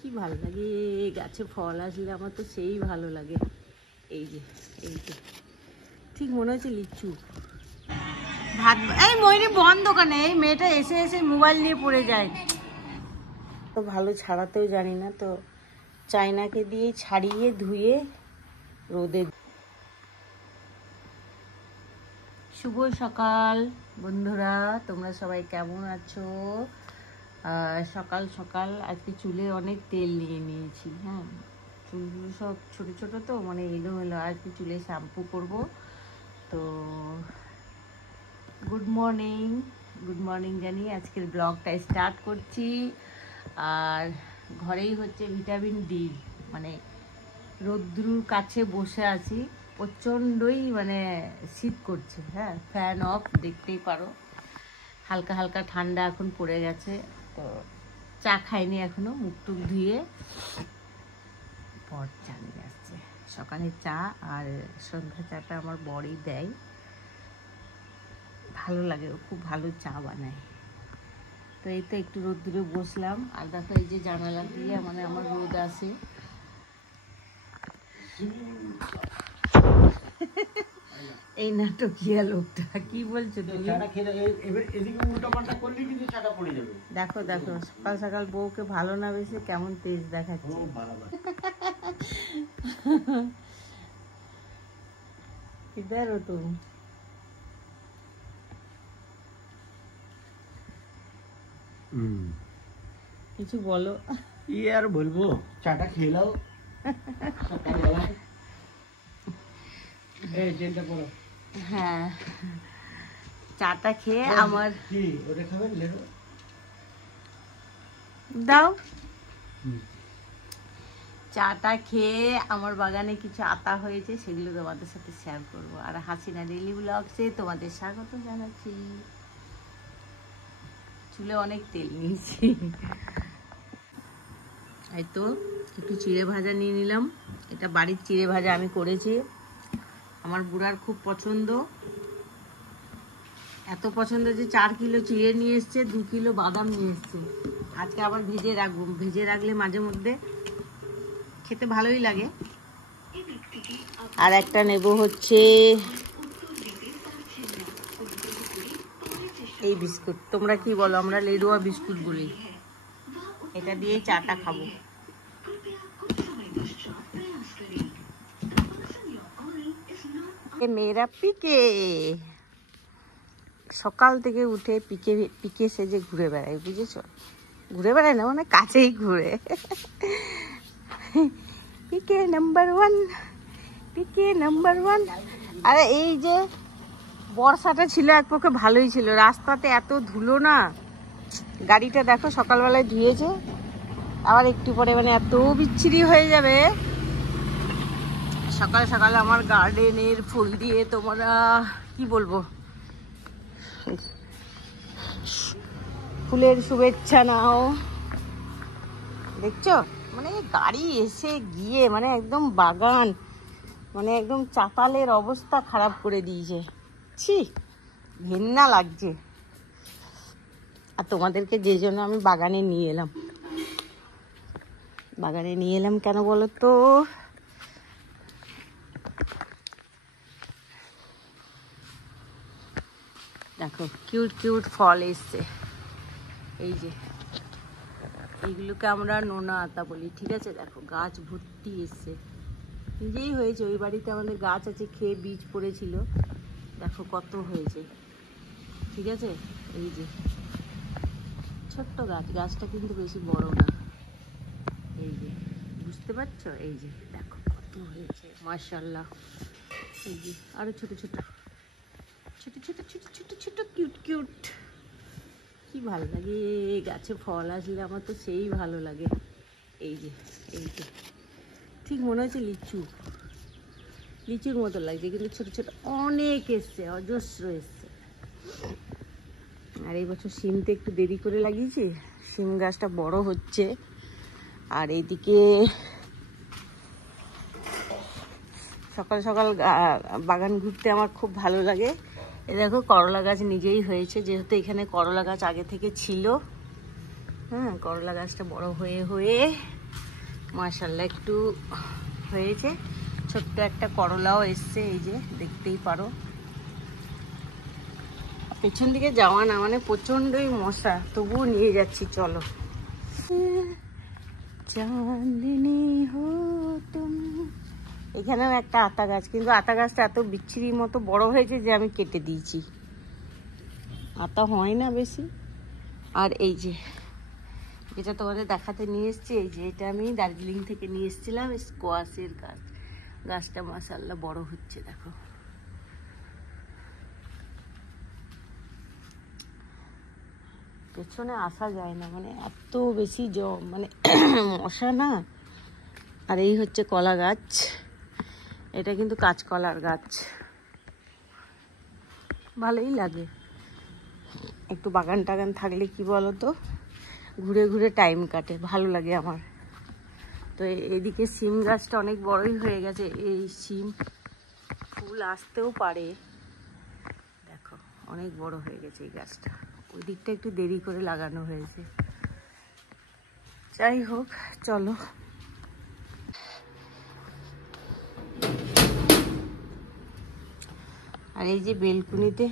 কি ভালো লাগে গাছে ফল আসলে, আমার তো সেই ভালো লাগে। এই যে ঠিক মনে হচ্ছে লিচু। ভাত এই ময়ূরী বন্ধ দোকানে, এই মেয়েটা এসে এসে মোবাইল নিয়ে পড়ে যায়। তো ভালো ছাড়াতেও জানি না, তো চায়নাকে দিয়ে ছাড়িয়ে ধুয়ে রোদে। শুভ সকাল বন্ধুরা, তোমরা সবাই কেমন আছো? সকাল সকাল আজকে চুলে অনেক তেল নিয়ে নিয়েছি। হ্যাঁ, চুলগুলো সব ছোট ছোট তো মানে এলোমেলো। আজকে চুলে শ্যাম্পু করব। তো গুড মর্নিং জানি আজকের ব্লগটা স্টার্ট করছি। আর ঘরেই হচ্ছে ভিটামিন ডি, মানে রোদ্রুর কাছে বসে আছি, প্রচণ্ডই মানে শীত করছে। হ্যাঁ, ফ্যান অফ, দেখতেই পারো। হালকা হালকা ঠান্ডা এখন পড়ে গেছে। তো চা খাইনি এখনো, মুখ টুক ধুয়ে পর চা নিয়ে আসছে। সকালে চা আর সন্ধ্যা চাটা আমার বড়ই দেয়, ভালো লাগে, ও খুব ভালো চা বানায়। তো এই তো একটু রোদ্দুরে বসলাম। আর দেখো এই যে জানালা দিয়ে মানে আমার রোদ আসে। এই নাটকিয়া লোকটা কি বলছো তুমি? দেখো দেখো সকাল সকাল বউকে ভালো না বেশি কেমন তেজ দেখাচ্ছে। কিধার হো তুমি? কিছু বলো। কি আর বলবো, চাটা খেয়ে নাও। হ্যাঁ, চাটা খেয়ে আমার দাও। চাটা খেয়ে আমার বাগানে কিছু আতা হয়েছে, সেগুলো তোমাদের সাথে শেয়ার করবো। আর হাসিনা ডেইলি ব্লগসে তোমাদের স্বাগত জানাচ্ছি। চুলে অনেক তেল নিয়েছি। এই তো একটু চিড়ে ভাজা নিয়ে নিলাম। এটা বাড়ির চিড়ে ভাজা আমি করেছি, আমার বুড়ার খুব পছন্দ। এত পছন্দ যে 4 কিলো চিড়ে নিয়ে এসছে, 2 কিলো বাদাম নিয়ে এসছে। আজকে আবার ভেজে রাখবো, ভেজে রাখলে মাঝে মধ্যে খেতে ভালোই লাগে। আর একটা নেব হচ্ছে এই বিস্কুট, তোমরা কি বলো? আমরা লেডুয়া বিস্কুট বলি। এটা দিয়েই চাটা খাবো। মেয়েরা পিকে সকাল থেকে উঠে পিকে পিকে সেজে ঘুরে বেড়ায়, বুঝেছো? ঘুরে বেড়ায় না মানে কাছেই ঘুরে। পিকে নাম্বার 1, পিকে নাম্বার 1। আরে এই যে বর্ষাটা ছিল এক পক্ষে ভালোই ছিল, রাস্তাতে এত ধুলো না। গাড়িটা দেখো সকালবেলায় ধুয়েছে, আবার একটু পরে মানে এত বিচ্ছিরি হয়ে যাবে। সকাল সকাল আমার গার্ডেনের ফুল দিয়ে তোমরা কি বলবো, ফুলের শুভেচ্ছা নাও। দেখছো মানে গাড়ি এসে গিয়ে মানে একদম বাগান মানে একদম চাতালের অবস্থা খারাপ করে দিয়েছে। ছি, ঘেন্না লাগছে। আর তোমাদেরকে যে জন্য আমি বাগানে নিয়ে এলাম কেন বলো তো? দেখো কিউট কিউট ফল এসছে। এই যে এইগুলোকে আমরা নোনা আতা বলি, ঠিক আছে? দেখো গাছ ভর্তি এসছে, নিজেই হয়েছে। ওই বাড়িতে আমাদের গাছ আছে, খেয়ে বীজ পড়েছিল, দেখো কত হয়েছে, ঠিক আছে? এই যে ছোট্ট গাছ, গাছটা কিন্তু বেশি বড় না। এই যে বুঝতে পারছো? এই যে দেখো কত হয়েছে, মাশাআল্লাহ। এই যে আরো ছোট ছোট ছোট ছোট ছোট ছোট ছোট কিউট কিউট। কি ভালো লাগে গাছে ফল আসলে, আমার তো সেই ভালো লাগে। এই যে ঠিক মনে হচ্ছে লিচুর মতো লাগছে, কিন্তু ছোট ছোট অনেক এসছে, অজস্র এসছে। আর এই বছর সিমটা একটু দেরি করে লাগিয়েছি, সিম গাছটা বড় হচ্ছে। আর এইদিকে সকাল সকাল বাগান ঘুরতে আমার খুব ভালো লাগে। এই দেখো করলা গাছ নিজেই হয়েছে, যেহেতু এখানে করলা গাছ আগে থেকে ছিল। হ্যাঁ, করলা গাছটা বড় হয়ে মাশাআল্লাহ একটু হয়েছে। ছোট্ট একটা করলাও এসছে, এই যে দেখতেই পারো। পেছন দিকে যাওয়া না, মানে প্রচন্ডই মশা, তবুও নিয়ে যাচ্ছি। চলো। চাঁদনি হো তুম। এখানেও একটা আতা গাছ, কিন্তু আতা গাছটা এত বিচ্ছিরির মতো বড় হয়েছে যে আমি কেটে দিয়েছি। আতা হয় না বেশি। আর এই যে যেটা তোমাদের দেখাতে নিয়ে এসছি, এই যে এটা আমি দার্জিলিং থেকে নিয়ে এসেছিলাম, স্কোয়াশের গাছ। গাছটা মাশাআল্লাহ বড় হচ্ছে, দেখো। পেছনে আসা যায় না, মানে এত বেশি মানে মশা না। আর এই হচ্ছে কলা গাছ, এটা কিন্তু কাঁচকলার গাছ। ভালোই লাগে একটু বাগান টাগান থাকলে, কি বলো তো, ঘুরে ঘুরে টাইম কাটে, ভালো লাগে আমার। তো এদিকে সিম গাছটা অনেক বড়ই হয়ে গেছে, এই সিম ফুল আসতেও পারে। দেখো অনেক বড় হয়ে গেছে এই গাছটা। ওই দিকটা একটু দেরি করে লাগানো হয়েছে। যাই হোক, চলো। আর এই যে বেলকুনিতে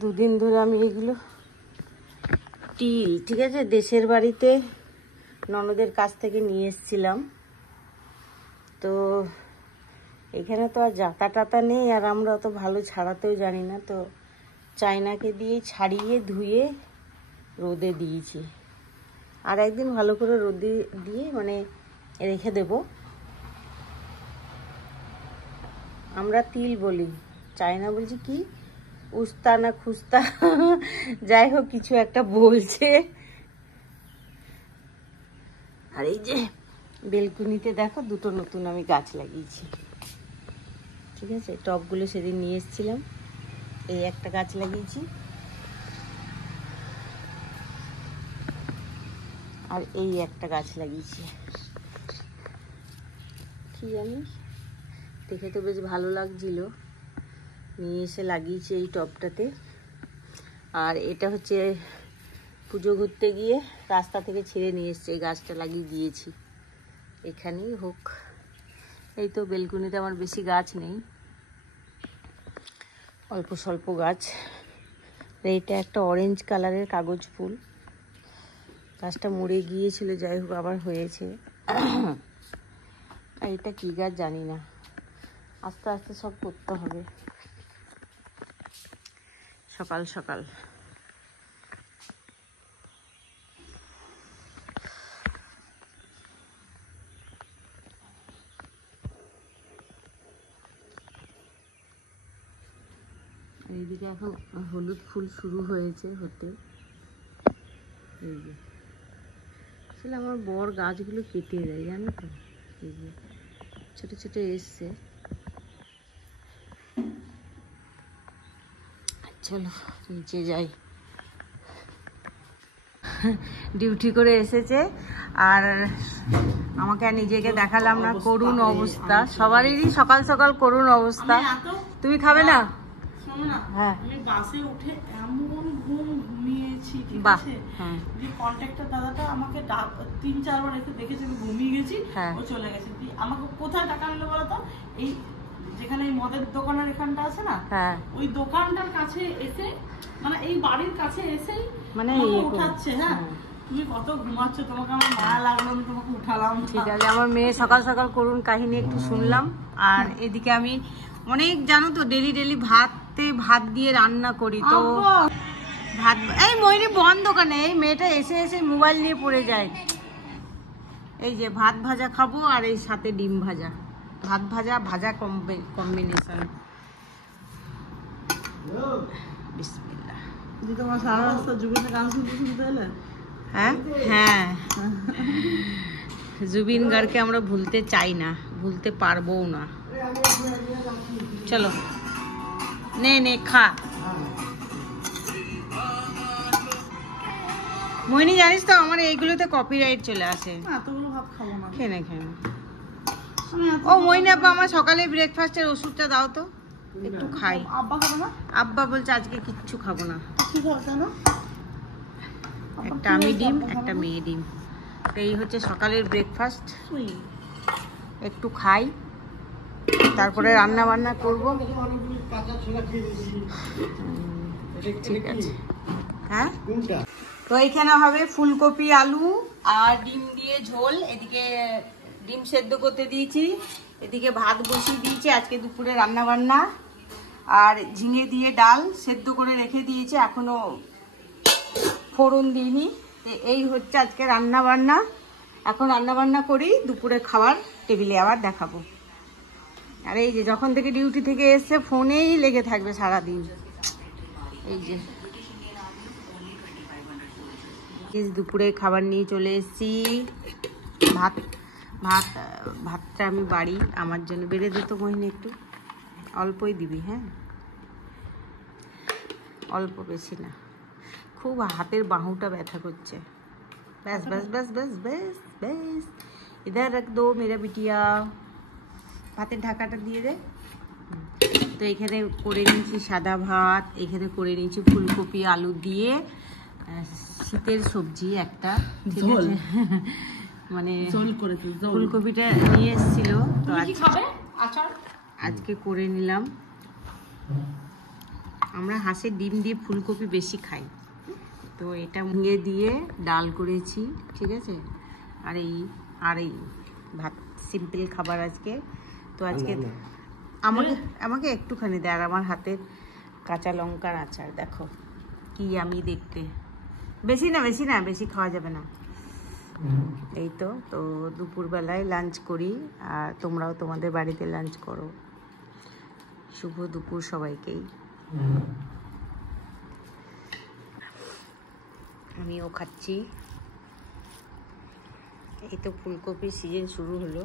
দুদিন ধরে আমি এগুলো তিল, ঠিক আছে, দেশের বাড়িতে ননদের কাছ থেকে নিয়ে এসেছিলাম। তো এখানে তো আর জাতা টাতা নেই, আর আমরা অত ভালো ছাড়াতেও জানি না। তো চায়নাকে দিয়ে ছাড়িয়ে ধুয়ে রোদে দিয়েছি। আর একদিন ভালো করে রোদে দিয়ে মানে রেখে দেব। আমরা তিল বলি, চায়না বলছি কি উস্তা না খুস্তা, যাই হোক কিছু একটা বলছে। আর এই যে বেলকুনিতে দেখো দুটো নতুন আমি গাছ লাগিয়েছি, ঠিক আছে। টবগুলো সেদিন নিয়ে এসেছিলাম। এই একটা গাছ লাগিয়েছি, আর এই একটা গাছ লাগিয়েছি। কি জানি, দেখে তো বেশ ভালো লাগছিল, নিয়ে এসে লাগিয়েছি এই টবটাতে। আর এটা হচ্ছে পুজো ঘুরতে গিয়ে রাস্তা থেকে ছিঁড়ে নিয়ে এসছে, এই গাছটা লাগিয়ে দিয়েছি। এখানেই হোক। এই তো বেলকুনিতে আমার বেশি গাছ নেই, অল্প স্বল্প গাছ। এইটা একটা অরেঞ্জ কালারের কাগজ ফুল, গাছটা মরে গিয়েছিল, যাই হোক আবার হয়েছে। আর এটা কি গাছ জানি না, আস্তে আস্তে সব করতে হবে। সকাল সকাল এইদিকে এখন হলুদ ফুল শুরু হয়েছে হতে। এই যে আসলে আমার বর গাছগুলো কেটে দেয়, জানো তো। এই যে ছোট ছোট এসছে। চলো নিচে যাই। ডিউটি করে এসেছে, আর আমাকে আর নিজেকে দেখালাম না। করুণ অবস্থা সবারই, সকাল সকাল করুণ অবস্থা। তুমি খাবে না? হ্যাঁ, আমি বাসে উঠে এমন ঘুমিয়েছি, ঠিক বাহ, আছে। হ্যাঁ। যে কন্ট্রাক্টর দাদাটা আমাকে 3-4 বার এসে দেখেছে আমি ঘুমিয়ে গেছি, হ্যাঁ। ও চলে গেছে। আমাকে কোথায় টাকা নিল বলতো? এই যেখানে এই মদের দোকানের এখানটা আছে না, হ্যাঁ, ওই দোকানটার কাছে এসে, মানে এই বাড়ির কাছে এসেই মানে উঠাচ্ছে। হ্যাঁ, তুমি কত ঘুমাচ্ছ, তোমাকে আমার মায়া লাগলো, আমি তোমাকে উঠালাম। ঠিক আছে। আমার মেয়ে সকাল সকাল করুণ কাহিনী একটু শুনলাম। আর এদিকে আমি অনেক, জানো তো, ডেলি ডেলি ভাত দিয়ে রান্না করি। তো ভাত, এই ময়ূরী বন্ধ দোকানে, এই মেয়েটা এসে এসে মোবাইল নিয়ে পড়ে যায়। এই যে ভাত ভাজা খাবো, আর এই সাথে ডিম ভাজা, ভাত ভাজা ভাজা কম্বিনেশন। বিসমিল্লাহ। তোমার সারা রাস্তা জুবিনের গান শুনতে শুনতে এলে? হ্যাঁ হ্যাঁ, জুবিন গার্গকে আমরা ভুলতে চাই না, ভুলতে পারবো না। চলো নে নে খা। মোহিনী, জানিস তো আমার এইগুলোতে কপিরাইট চলে আসে। এতগুলো ভাত খাবো না। খেয়ে নে খেয়ে নে। ও মোহিনী আপা, আমার সকালে ব্রেকফাস্টের ওষুধটা দাও তো, একটু খাই। আব্বা খাবে না? আব্বা বলছে আজকে কিচ্ছু খাবো না। কি খাবে কেন? একটা আমি ডিম, একটা মেয়ে ডিম। এই হচ্ছে সকালের ব্রেকফাস্ট, একটু খাই তারপরে রান্না বান্না করবো। কাঁচা ছোলা খেয়ে দিয়েছি। ঠিক আছে। হ্যাঁ, তো এখানে হবে ফুলকপি আলু আর ডিম দিয়ে ঝোল। এদিকে ডিম সেদ্ধ করতে দিয়েছি, এদিকে ভাত বসিয়ে দিয়েছি, আজকে দুপুরে রান্না বান্না। আর ঝিঙে দিয়ে ডাল সেদ্ধ করে রেখে দিয়েছি, এখনো ফোড়ন দিইনি। এই হচ্ছে আজকে রান্না বান্না। এখন রান্না বান্না করি, দুপুরে খাবার টেবিলে আবার দেখাবো। আর এই যে যখন থেকে ডিউটি থেকে এসে ফোনেই লেগে থাকবে সারাদিন। এই যে দুপুরে খাবার নিয়ে চলে এসেছি। ভাতটা আমি বাড়ি আমার জন্য বেড়ে দিত মহিনে, একটু অল্পই দিবি, হ্যাঁ অল্প, বেশি না। খুব হাতের বাহুটা ব্যথা করছে। ব্যাস ব্যাস ব্যাস ব্যাস ব্যাস ব্যাস, ইধার রাখ দো মেরা বিটিয়া। ভাতের ঢাকাটা দিয়ে দে। তো এখানে করে নিয়েছি সাদা ভাত, এখানে করে নিয়েছি ফুলকপি আলু দিয়ে শীতের সবজি একটা, ঠিক আছে। মানে ফুলকপিটা নিয়ে এসেছিল তো আজকে করে নিলাম। আমরা হাঁসের ডিম দিয়ে ফুলকপি বেশি খাই, তো এটা মুগে দিয়ে ডাল করেছি, ঠিক আছে। আর এই ভাত, সিম্পল খাবার আজকে। তো আজকে আমাকে একটুখানি দেয়, আর আমার হাতের কাঁচা লঙ্কার আচার দেখো কি আমি দেখতে। বেশি না বেশি খাওয়া যাবে না। এই তো দুপুরবেলায় লাঞ্চ করি, আর তোমরাও তোমাদের বাড়িতে লাঞ্চ করো। শুভ দুপুর সবাইকেই। আমিও খাচ্ছি। এই তো ফুলকপির সিজন শুরু হলো।